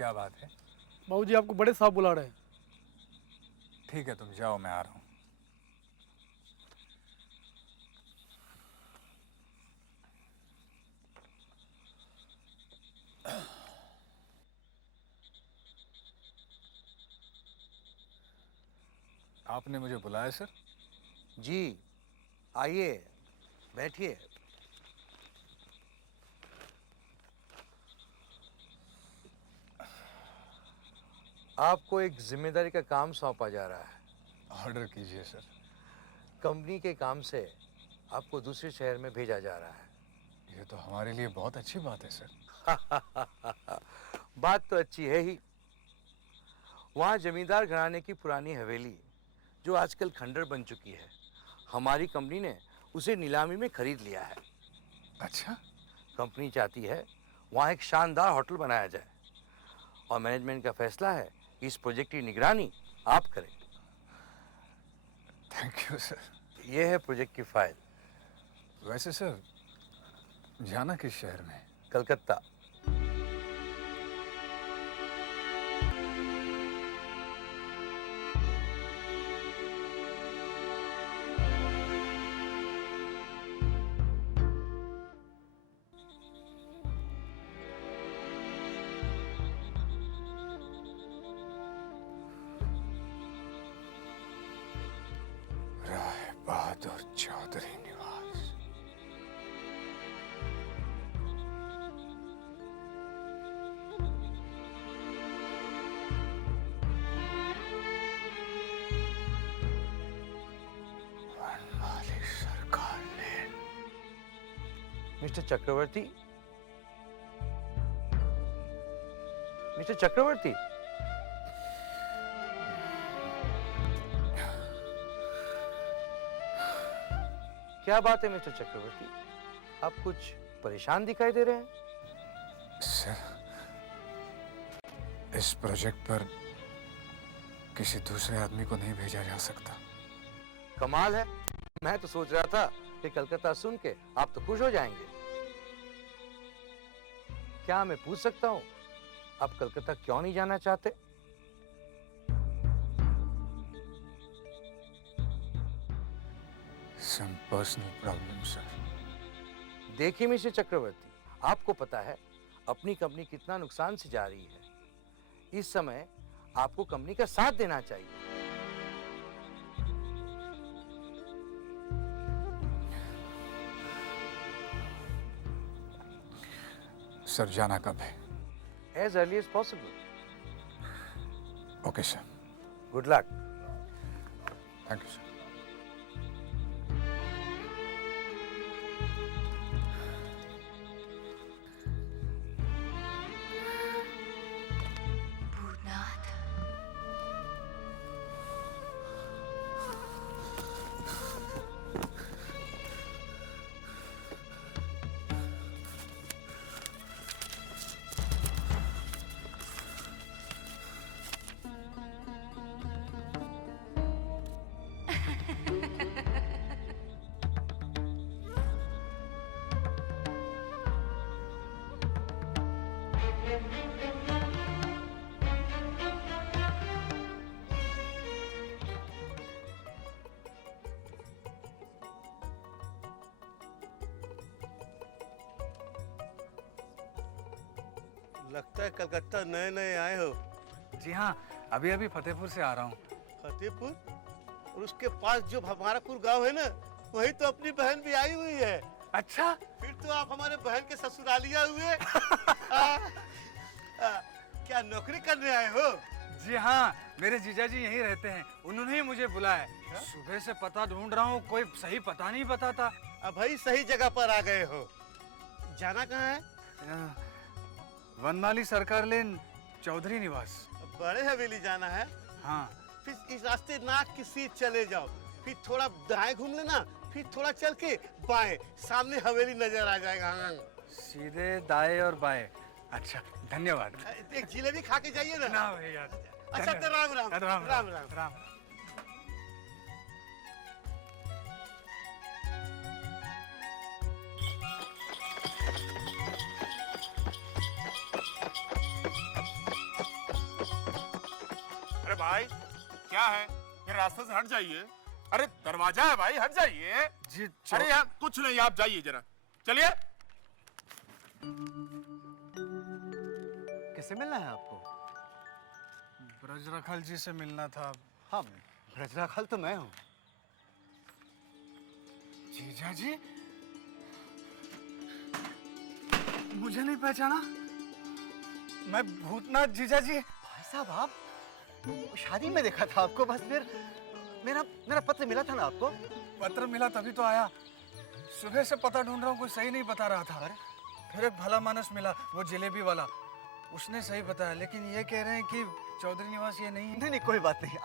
क्या बात है? बाबूजी आपको बड़े साहब बुला रहे हैं। ठीक है, तुम जाओ, मैं आ रहा हूँ। आपने मुझे बुलाया सर? जी, आइए बैठिए। आपको एक जिम्मेदारी का काम सौंपा जा रहा है। ऑर्डर कीजिए सर। कंपनी के काम से आपको दूसरे शहर में भेजा जा रहा है। ये तो हमारे लिए बहुत अच्छी बात है सर। बात तो अच्छी है ही। वहाँ जमींदार घराने की पुरानी हवेली जो आजकल खंडर बन चुकी है, हमारी कंपनी ने उसे नीलामी में खरीद लिया है। अच्छा। कंपनी चाहती है वहाँ एक शानदार होटल बनाया जाए और मैनेजमेंट का फैसला है कि इस प्रोजेक्ट की निगरानी आप करें। Thank you sir. ये है प्रोजेक्ट की फाइल। वैसे सर, जाना किस शहर में? कलकत्ता। राय बहादुर चौधरी निवास। वनमाली सरकार लेन। मिस्टर चक्रवर्ती, मिस्टर चक्रवर्ती, क्या बात है मिस्टर चक्रवर्ती? आप कुछ परेशान दिखाई दे रहे हैं। सर, इस प्रोजेक्ट पर किसी दूसरे आदमी को नहीं भेजा जा सकता। कमाल है, मैं तो सोच रहा था कि कलकत्ता सुन के आप तो खुश हो जाएंगे। क्या मैं पूछ सकता हूं आप कलकत्ता क्यों नहीं जाना चाहते? Some personal problem, sir. देखिए मिस्टर चक्रवर्ती, आपको पता है अपनी कंपनी कितना नुकसान से जा रही है। इस समय आपको कंपनी का साथ देना चाहिए। सर, जाना कब है? As early as possible. Okay sir. Good luck. Thank you sir. Bhoothnath. लगता है कलकत्ता नए नए आए हो। जी हाँ, अभी अभी फतेहपुर से आ रहा हूँ। फतेहपुर? और उसके पास जो हमारापुर गांव है ना, वही तो अपनी बहन भी आई हुई है। अच्छा। फिर तो आप हमारे बहन के ससुरालिया हुए। क्या नौकरी करने आए हो? जी हाँ, मेरे जीजाजी यहीं रहते हैं, उन्होंने ही मुझे बुलाया। सुबह से पता ढूंढ रहा हूँ, कोई सही पता नहीं बताता। अब भाई सही जगह पर आ गए हो। जाना कहाँ है? वनमाली सरकार लेन, चौधरी निवास। बड़े हवेली जाना है। हाँ। फिर इस रास्ते नाक की सीध चले जाओ, फिर थोड़ा दाएं घूम लेना, फिर थोड़ा चल के बाएं, सामने हवेली नजर आ जाएगा। हाँ। सीधे दाएं और बाएं। अच्छा, धन्यवाद। एक जिलेबी खा के जाइए ना। ना भैया। अच्छा तो राम राम राम राम राम। राम। भाई क्या है, ये रास्ते से हट जाइए। अरे दरवाजा है भाई, हट जाइए। जी अरे यहाँ कुछ नहीं, आप जाइए जरा, चलिए। किससे मिलना है आपको? ब्रजरखल जी से मिलना था। हाँ, ब्रजराखल तो मैं हूँ। जीजा जी, मुझे नहीं पहचाना? मैं भूतनाथ जीजा जी। भाई साहब आप, शादी में देखा था आपको, बस फिर मेरा पत्र मिला था ना आपको। पत्र मिला तभी तो आया। सुबह से पता ढूंढ रहा हूँ, कोई सही नहीं बता रहा था। फिर एक भला मानस मिला, वो जिलेबी वाला, उसने सही बताया। लेकिन ये कह रहे हैं कि चौधरी निवास ये नहीं है। नहीं नहीं, कोई बात नहीं।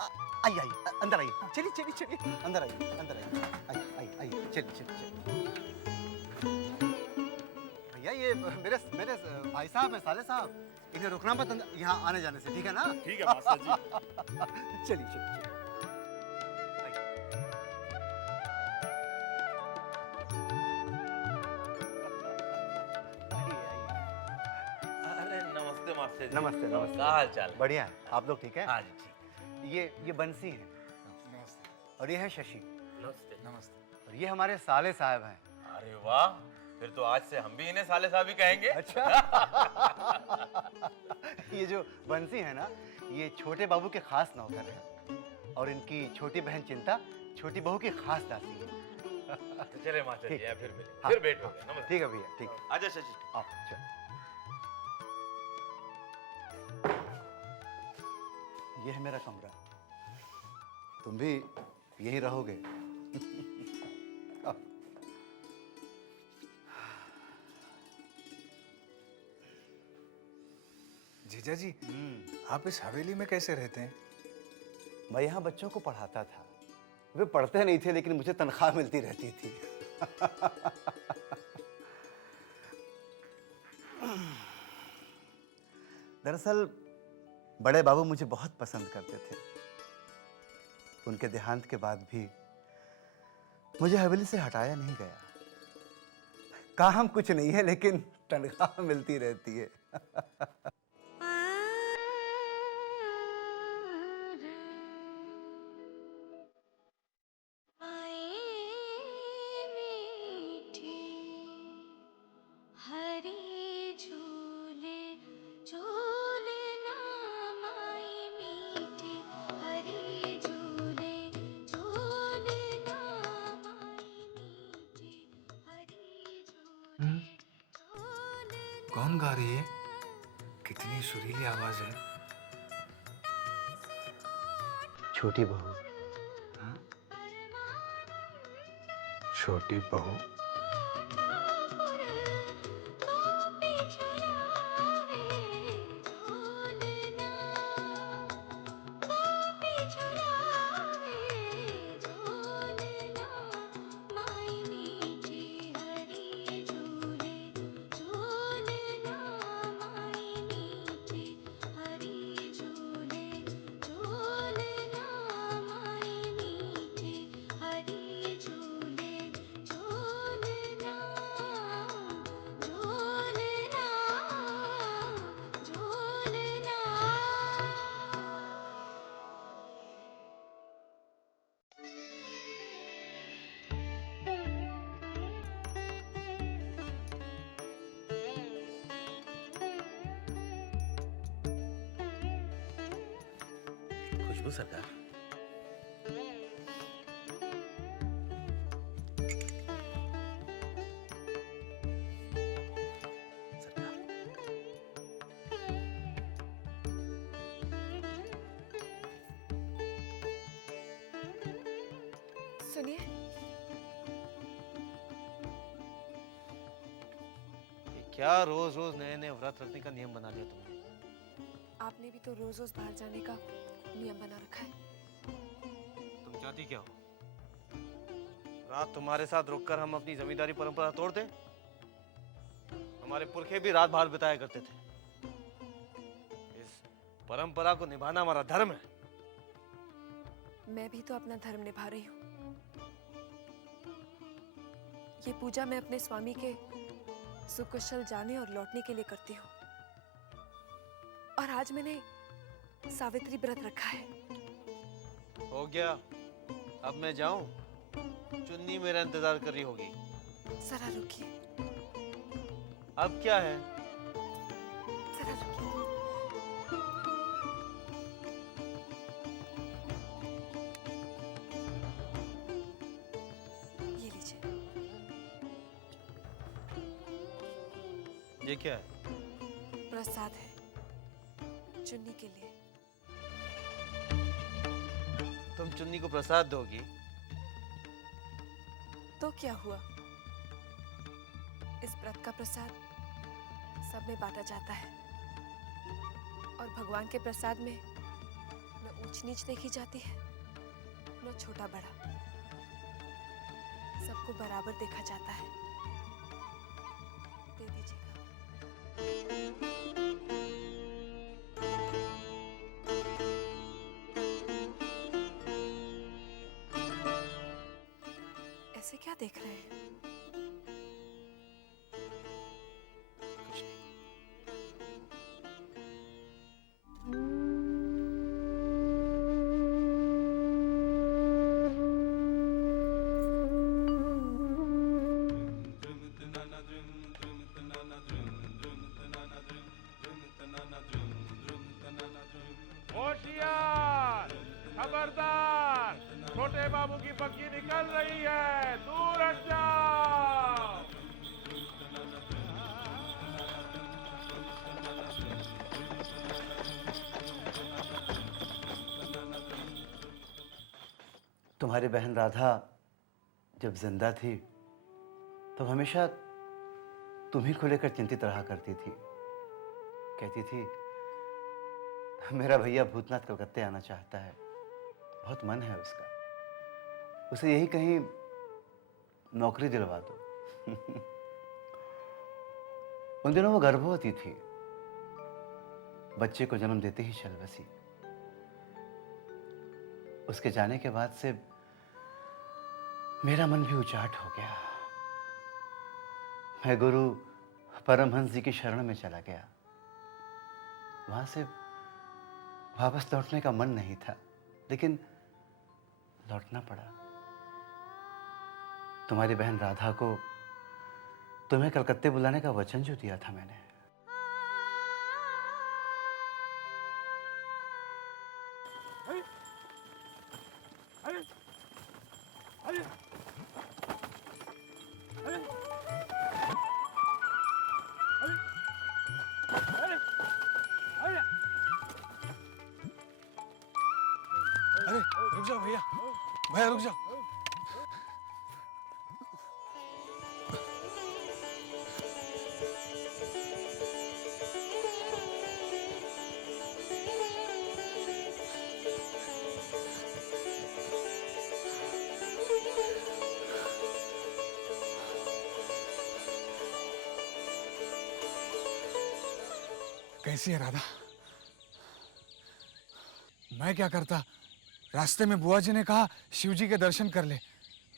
आइए आइए, अंदर आइए। चलिए चलिए चलिए, अंदर आइए, अंदर आइए। आइए आइए आइए, चलिए चलिए चलिए। भैया ये मेरे मेरे भाई साहब हैं, साले साहब। इन्हें रुकना मत यहाँ आने जाने से, ठीक है ना? ठीक है मास्टर जी। चलिए चलिए। अरे नमस्ते मास्टर जी। नमस्ते नमस्ते। क्या हाल चाल है? बढ़िया है, आप लोग ठीक है? हाँ जी ठीक। ये बंसी है नमस्ते। और ये है शशि नमस्ते। नमस्ते। और ये हमारे साले साहब हैं। अरे वाह, फिर तो आज से हम भी इन्हें साले साहब ही कहेंगे। अच्छा। ये जो बंसी है ना, ये छोटे बाबू के खास नौकर हैं और इनकी छोटी बहन चिंता छोटी बहू की खास दासी है। तो चले मास्टर जी, ठीक। फिर मिले, हाँ, फिर भेंट हो गए। नमस्ते। ठीक है भैया, ठीक है। आजा शशि। आओ चल। ये है मेरा कमरा, तुम भी यही रहोगे। आओ। जीजा जी, आप इस हवेली में कैसे रहते हैं? मैं यहाँ बच्चों को पढ़ाता था। वे पढ़ते नहीं थे, लेकिन मुझे तनख्वाह मिलती रहती थी। दरअसल बड़े बाबू मुझे बहुत पसंद करते थे। उनके देहांत के बाद भी मुझे हवेली से हटाया नहीं गया। काम कुछ नहीं है, लेकिन तनख्वाह मिलती रहती है। कौन गा रही है? कितनी सुरीली आवाज है। छोटी बहू। छोटी बहू। खुशबू सरकार। सुनिए, क्या रोज रोज नए नए व्रत रखने का नियम बना लिया तुमने? आपने भी तो रोज रोज बाहर जाने का नियम बना रखा है। तुम चाहती क्या हो? रात तुम्हारे साथ रुककर हम अपनी जमींदारी परंपरा तोड़ दें? हमारे पुरखे भी रात बाहर बिताया करते थे। इस परंपरा को निभाना हमारा धर्म है। मैं भी तो अपना धर्म निभा रही हूँ। ये पूजा मैं अपने स्वामी के सुकुशल जाने और लौटने के लिए करती हूँ। और आज मैंने सावित्री व्रत रखा है। हो गया। अब मैं जाऊं? चुन्नी मेरा इंतजार कर रही होगी। जरा रुकिए, अब क्या है? जरा रुकिए। ये लीजिए। ये क्या है? प्रसाद है, चुन्नी के लिए। तुम चुन्नी को प्रसाद दोगी? तो क्या हुआ? इस व्रत का प्रसाद सब में बांटा जाता है और भगवान के प्रसाद में न ऊंच नीच देखी जाती है न छोटा बड़ा, सबको बराबर देखा जाता है। दे दीजिएगा। ऐसे क्या देख रहे हैं? कुछ नहीं। होशियार, खबरदार, छोटे बाबू की पक्की निकल रही है, दूर हट जाओ। तुम्हारी बहन राधा जब जिंदा थी तब हमेशा तुम्ही को लेकर चिंतित रहा करती थी। कहती थी मेरा भैया भूतनाथ कलकत्ते आना चाहता है, बहुत मन है उसका, उसे यही कहीं नौकरी दिलवा दो। उन दिनों वो गर्भवती थी, बच्चे को जन्म देते ही चल बसी। उसके जाने के बाद से मेरा मन भी उचाट हो गया। मैं गुरु परमहंस जी की शरण में चला गया। वहां से वापस लौटने का मन नहीं था, लेकिन लौटना पड़ा। तुम्हारी बहन राधा को तुम्हें कलकत्ते बुलाने का वचन जो दिया था मैंने, अरे रुक जाओ भैया, भैया रुक जाओ। कैसी है राधा? मैं क्या करता, रास्ते में बुआ जी ने कहा शिव जी के दर्शन कर ले,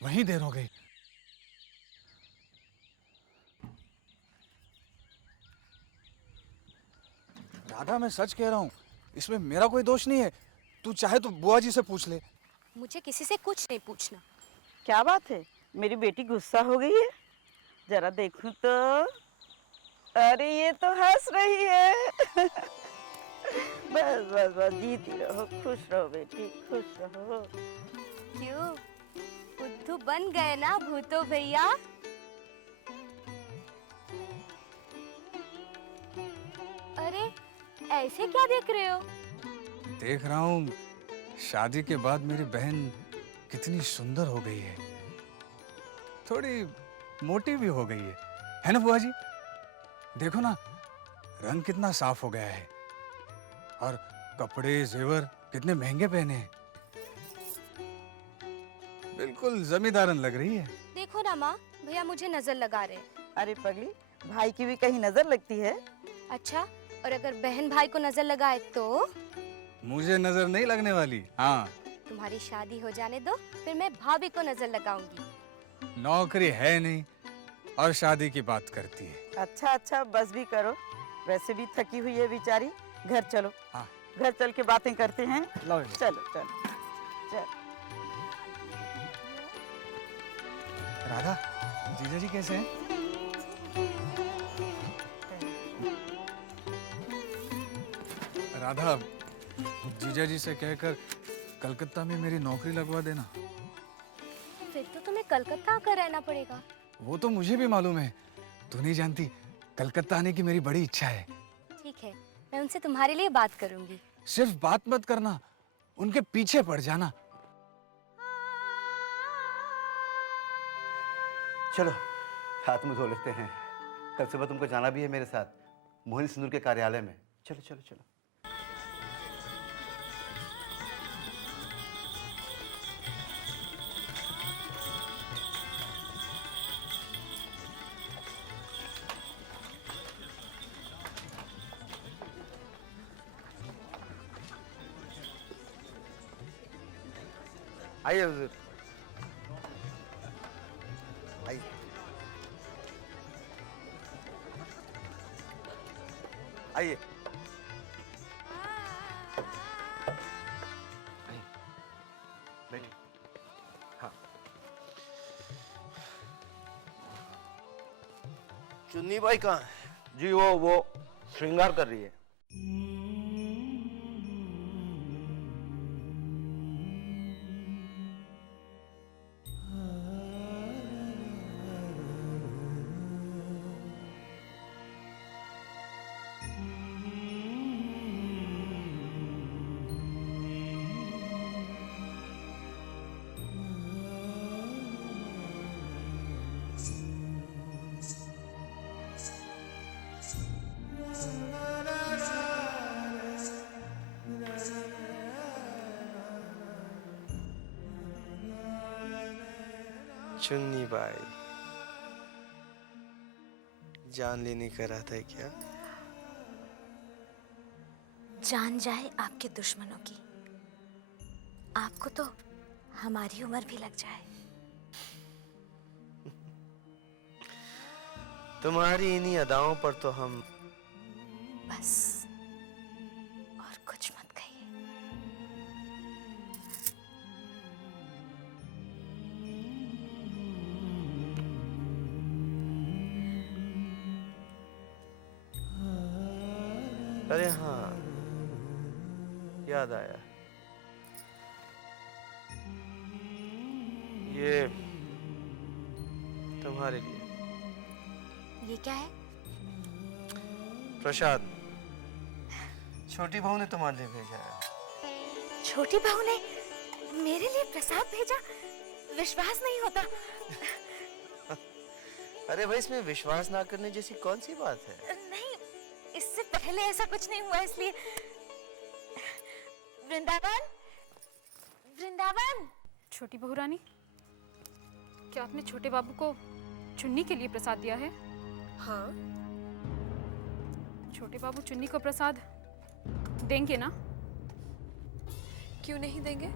वहीं देर हो गई। राधा मैं सच कह रहा हूँ, इसमें मेरा कोई दोष नहीं है। तू चाहे तो बुआ जी से पूछ ले। मुझे किसी से कुछ नहीं पूछना। क्या बात है, मेरी बेटी गुस्सा हो गई है? जरा देखूं तो। अरे ये तो हंस रही है। बस बस बस, जीती रहो, खुश रहो बेटी, खुश रहो। क्यों, बुद्धू बन गए ना भूतो भैया? अरे ऐसे क्या देख रहे हो? देख रहा हूँ शादी के बाद मेरी बहन कितनी सुंदर हो गई है, थोड़ी मोटी भी हो गई है ना बुआ जी? देखो ना, रंग कितना साफ हो गया है और कपड़े जेवर कितने महंगे पहने हैं। बिल्कुल जमींदारन लग रही है। देखो ना माँ, भैया मुझे नजर लगा रहे हैं। अरे पगली, भाई की भी कहीं नजर लगती है? अच्छा, और अगर बहन भाई को नजर लगाए तो? मुझे नजर नहीं लगने वाली। हाँ, तुम्हारी शादी हो जाने दो, फिर मैं भाभी को नजर लगाऊंगी। नौकरी है नहीं और शादी की बात करती है। अच्छा अच्छा, बस भी करो, वैसे भी थकी हुई है बेचारी। घर चलो, हाँ। घर चल के बातें करते हैं। लो चलो चलो। चल। राधा, जीजा जी कैसे हैं? राधा, जीजा जी से कहकर कलकत्ता में मेरी नौकरी लगवा देना। फिर तो तुम्हें कलकत्ता आकर रहना पड़ेगा। वो तो मुझे भी मालूम है, तू नहीं जानती, कलकत्ता आने की मेरी बड़ी इच्छा है। ठीक है, मैं उनसे तुम्हारे लिए बात करूंगी। सिर्फ बात मत करना, उनके पीछे पड़ जाना। चलो हाथ मुंह धो लेते हैं, कल सुबह तुमको जाना भी है मेरे साथ मोहिनी सिंदूर के कार्यालय में। चलो चलो चलो। आइए हुजूर, आइए। आइए, बैठिए। हाँ। चुन्नी बाई कहाँ है? जी वो श्रृंगार कर रही है। चुन्नी बाई जान लेने का रहा था क्या? जान जाए आपके दुश्मनों की, आपको तो हमारी उम्र भी लग जाए। तुम्हारी इन्हीं अदाओं पर तो हम बस और कुछ मत कहिए। अरे हाँ, याद आया, ये तुम्हारे लिए ये क्या है? प्रसाद। छोटी बहू ने तुम्हारे लिए भेजा है। छोटी बहू ने मेरे लिए प्रसाद भेजा? विश्वास नहीं होता। अरे भाई, इसमें विश्वास ना करने जैसी कौन सी बात है? नहीं, इससे पहले ऐसा कुछ नहीं हुआ, इसलिए। वृंदावन, वृंदावन। छोटी बहू रानी, क्या आपने छोटे बाबू को चुन्नी के लिए प्रसाद दिया है? हाँ। छोटे बाबू चुन्नी को प्रसाद देंगे ना? क्यों नहीं देंगे?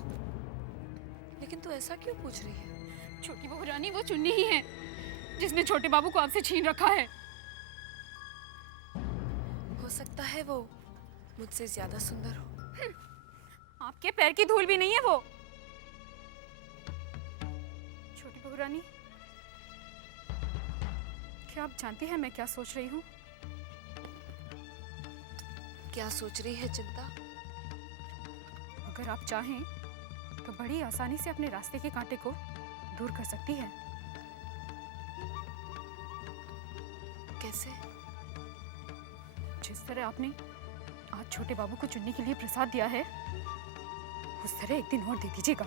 लेकिन तू ऐसा क्यों पूछ रही है? छोटी बहू रानी, वो चुन्नी ही है जिसने छोटे बाबू को आपसे छीन रखा है। हो सकता है वो मुझसे ज्यादा सुंदर हो। आपके पैर की धूल भी नहीं है वो। छोटी बहू रानी, क्या आप जानती हैं मैं क्या सोच रही हूँ? क्या सोच रही है चिंता? अगर आप चाहें तो बड़ी आसानी से अपने रास्ते के कांटे को दूर कर सकती हैं। कैसे? जिस तरह आपने आज छोटे बाबू को चुन्नी के लिए प्रसाद दिया है, उस तरह एक दिन और दे दीजिएगा,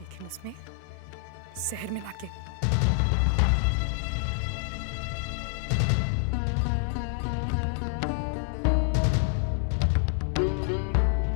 लेकिन उसमें जहर मिला के।